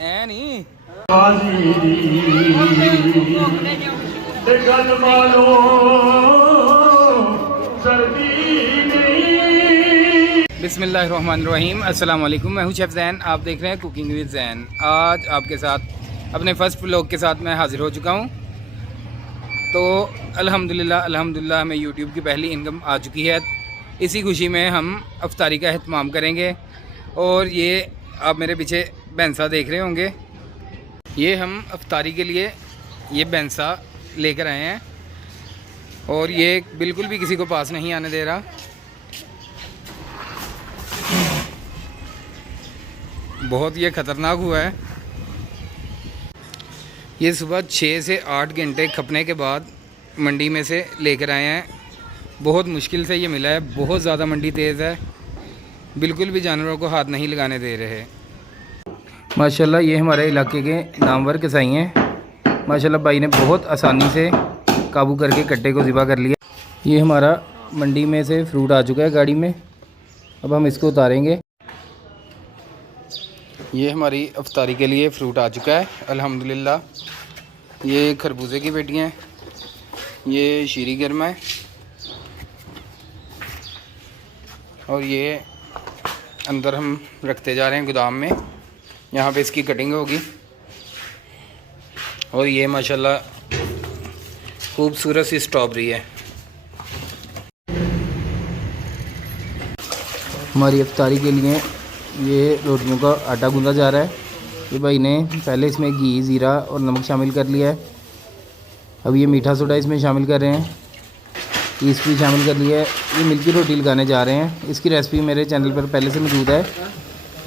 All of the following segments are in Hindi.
ऐ नहीं बिस्मिल्लाहिर्रहमानिर्रहीम। अस्सलाम वालेकुम। मैं हूं शेफ़ ज़ैन, आप देख रहे हैं कुकिंग विद ज़ैन। आज आपके साथ अपने फ़र्स्ट व्लॉग के साथ मैं हाज़िर हो चुका हूं। तो अल्हम्दुलिल्लाह हमें यूट्यूब की पहली इनकम आ चुकी है। इसी खुशी में हम अफ्तारी का एहतमाम करेंगे। और ये आप मेरे पीछे बैंसा देख रहे होंगे, ये हम अफ्तारी के लिए ये बैंसा लेकर आए हैं। और ये बिल्कुल भी किसी को पास नहीं आने दे रहा। बहुत ये ख़तरनाक हुआ है। ये सुबह 6 से 8 घंटे खपने के बाद मंडी में से लेकर आए हैं। बहुत मुश्किल से ये मिला है। बहुत ज़्यादा मंडी तेज़ है, बिल्कुल भी जानवरों को हाथ नहीं लगाने दे रहे। माशाल्लाह ये हमारे इलाके के नामवर कसाई हैं। माशाल्लाह भाई ने बहुत आसानी से काबू करके कट्टे को ज़िबा कर लिया। ये हमारा मंडी में से फ्रूट आ चुका है गाड़ी में। अब हम इसको उतारेंगे। ये हमारी अफ्तारी के लिए फ़्रूट आ चुका है अल्हम्दुलिल्लाह। ये खरबूजे की पेटियाँ हैं, ये शीरी गर्मा है, और ये अंदर हम रखते जा रहे हैं गोदाम में। यहाँ पे इसकी कटिंग होगी। और ये माशाल्लाह खूबसूरत सी स्ट्रॉबेरी है। हमारी अफ्तारी के लिए ये रोटियों का आटा गूंदा जा रहा है। ये भाई ने पहले इसमें घी, ज़ीरा और नमक शामिल कर लिया है। अब ये मीठा सोडा इसमें शामिल कर रहे हैं, ईस्ट भी शामिल कर लिया है। ये मिल्की रोटी लगाने जा रहे हैं। इसकी रेसिपी मेरे चैनल पर पहले से मौजूद है।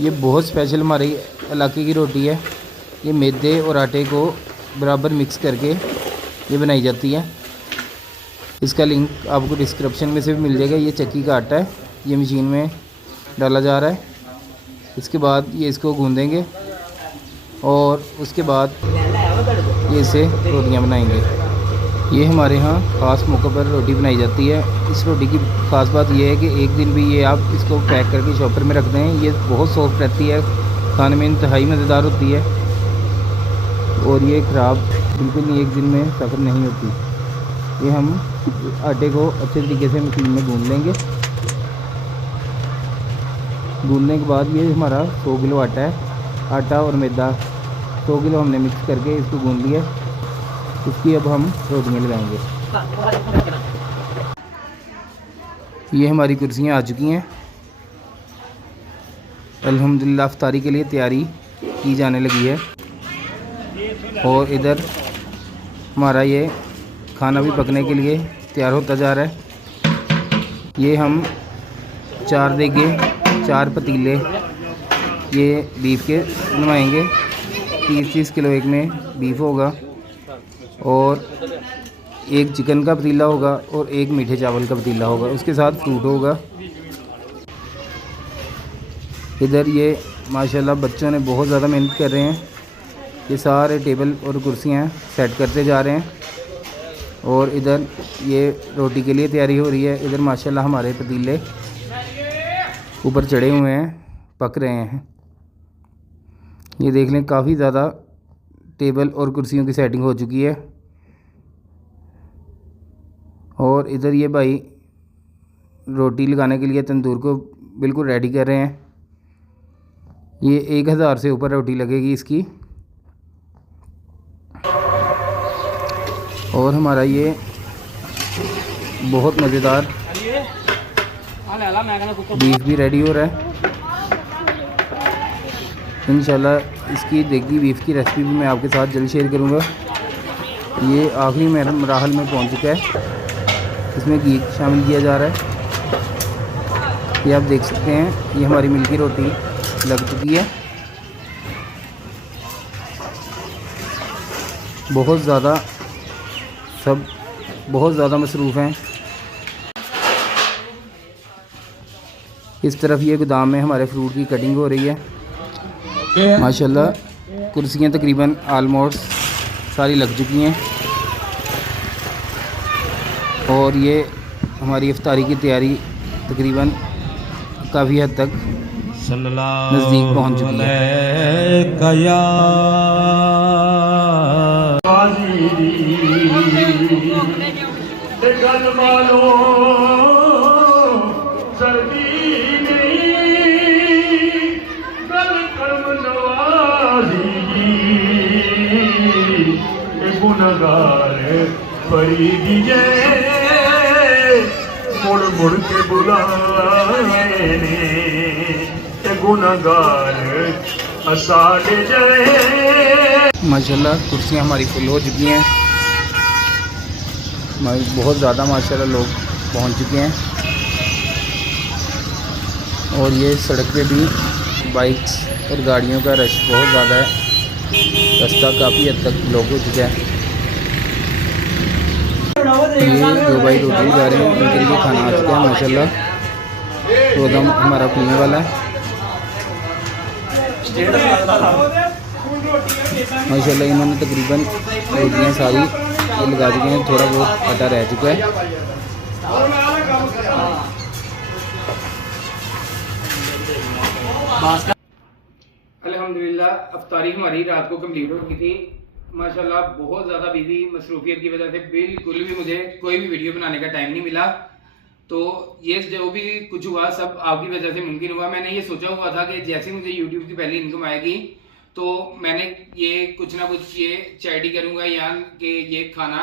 ये बहुत स्पेशल हमारे इलाके की रोटी है। ये मैदे और आटे को बराबर मिक्स करके ये बनाई जाती है। इसका लिंक आपको डिस्क्रिप्शन में से भी मिल जाएगा। ये चक्की का आटा है, ये मशीन में डाला जा रहा है। इसके बाद ये इसको गूंदेंगे और उसके बाद ये इसे रोटियां बनाएंगे। ये हमारे यहाँ ख़ास मौक़ों पर रोटी बनाई जाती है। इस रोटी की ख़ास बात यह है कि एक दिन भी ये आप इसको पैक करके शॉपर में रख दें, ये बहुत सॉफ्ट रहती है, खाने में इंतहाई मज़ेदार होती है। और ये ख़राब बिल्कुल नहीं, एक दिन में सफ़र नहीं होती। ये हम आटे को अच्छे तरीके से मशीन में गूंद लेंगे। गूंदने के बाद ये हमारा 100 किलो आटा है। आटा और मैदा 100 किलो हमने मिक्स करके इसको गूंद लिया। इसकी अब हम रोटियाँ लगाएंगे। ये हमारी कुर्सियाँ आ चुकी हैं। अल्हम्दुलिल्लाह अफ्तारी के लिए तैयारी की जाने लगी है। और इधर हमारा ये खाना भी पकने के लिए तैयार होता जा रहा है। ये हम 4 देगे, 4 पतीले ये बीफ के बनवाएंगे। 30-30 किलो एक में बीफ होगा, और एक चिकन का पतीला होगा, और एक मीठे चावल का पतीला होगा। उसके साथ फ्रूट होगा। इधर ये माशाल्लाह बच्चों ने बहुत ज़्यादा मेहनत कर रहे हैं। ये सारे टेबल और कुर्सियाँ सेट करते जा रहे हैं। और इधर ये रोटी के लिए तैयारी हो रही है। इधर माशाल्लाह हमारे पतीले ऊपर चढ़े हुए हैं, पक रहे हैं। ये देख लें, काफ़ी ज़्यादा टेबल और कुर्सियों की सेटिंग हो चुकी है। और इधर ये भाई रोटी लगाने के लिए तंदूर को बिल्कुल रेडी कर रहे हैं। ये 1000 से ऊपर रोटी लगेगी इसकी। और हमारा ये बहुत मज़ेदार बीफ भी रेडी हो रहा है। इंशाल्लाह इसकी देगी बीफ की रेसिपी भी मैं आपके साथ जल्द शेयर करूँगा। ये आखिरी मराहल में पहुँच चुका है। इसमें घी शामिल किया जा रहा है। ये आप देख सकते हैं, ये हमारी मिल्की रोटी लग चुकी है। बहुत ज़्यादा मसरूफ़ हैं। इस तरफ ये गोदाम में हमारे फ्रूट की कटिंग हो रही है। माशाल्लाह कुर्सियाँ तकरीबन आलमोस्ट सारी लग चुकी हैं। और ये हमारी इफ्तारी की तैयारी तकरीबन काफ़ी हद तक नज़दीक पहुंच चुकी है। कया गल मानो सर्दी नहीं गल कर्म नवाजी गुनगार परी दीजे मुड़ मुड़ के बुलाए ने गुनगार असाड़े जाए। माशाल्लाह कुर्सियाँ हमारी फुल हो चुकी हैं, बहुत ज़्यादा माशाल्लाह लोग पहुंच चुके हैं। और ये सड़क पे भी बाइक्स और गाड़ियों का रश बहुत ज़्यादा है, रास्ता काफ़ी हद तक ब्लॉक हो चुका है। ये जो भाई रोटी जा रहे हैं उनके लिए खाना आ चुका है माशाल्लाह। प्रोग्राम हमारा खुलने वाला है माशाल्लाह। इन्होंने तकरीबन रोटियाँ सारी ये लगा चुके हैं, थोड़ा बहुत आटा रह चुका है। अल्हम्दुलिल्लाह अफ्तारी हमारी रात को कंप्लीट हो गई थी माशाल्लाह। बहुत ज़्यादा बिजी मसरूफियत की वजह से बिल्कुल भी मुझे कोई भी वीडियो बनाने का टाइम नहीं मिला। तो ये जो भी कुछ हुआ सब आपकी वजह से मुमकिन हुआ। मैंने ये सोचा हुआ था कि जैसे मुझे यूट्यूब की पहली इनकम आएगी तो मैंने ये कुछ ना कुछ ये चैरिटी करूँगा या कि ये खाना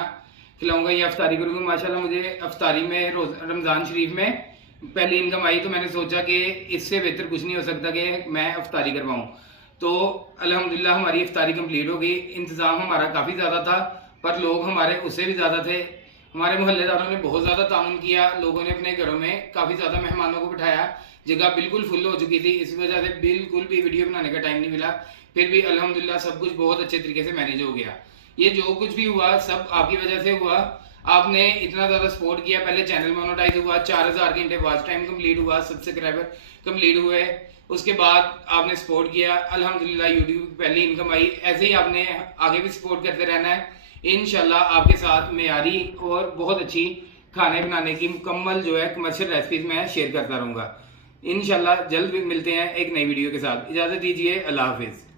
खिलाऊंगा या अफ्तारी करूँगा। माशाल्लाह मुझे अफ्तारी में रमज़ान शरीफ में पहली इनकम आई तो मैंने सोचा कि इससे बेहतर कुछ नहीं हो सकता कि मैं अफ्तारी करवाऊँ। तो अल्हम्दुलिल्लाह हमारी इफ्तारी कंप्लीट हो गई। इंतज़ाम हमारा काफ़ी ज़्यादा था पर लोग हमारे उससे भी ज़्यादा थे। हमारे मोहल्लेदारों ने बहुत ज़्यादा ताउन किया, लोगों ने अपने घरों में काफ़ी ज़्यादा मेहमानों को बिठाया, जगह बिल्कुल फुल हो चुकी थी, इस वजह से बिल्कुल भी वीडियो बनाने का टाइम नहीं मिला। फिर भी अल्हम्दुलिल्लाह सब कुछ बहुत अच्छे तरीके से मैनेज हो गया। ये जो कुछ भी हुआ सब आपकी वजह से हुआ, आपने इतना ज़्यादा सपोर्ट किया। पहले चैनल मोनेटाइज हुआ, 4000 घंटे वॉच टाइम कंप्लीट हुआ, सब्सक्राइबर कंप्लीट हुए, उसके बाद आपने सपोर्ट किया। अल्हम्दुलिल्लाह यूट्यूब की पहली इनकम आई। ऐसे ही आपने आगे भी सपोर्ट करते रहना है। इंशाल्लाह आपके साथ मेयारी और बहुत अच्छी खाने बनाने की मुकम्मल जो है कमर्शियल रेसिपीज मैं शेयर करता रहूँगा। इंशाल्लाह जल्द भी मिलते हैं एक नई वीडियो के साथ। इजाज़त दीजिए, अल्लाह हाफिज़।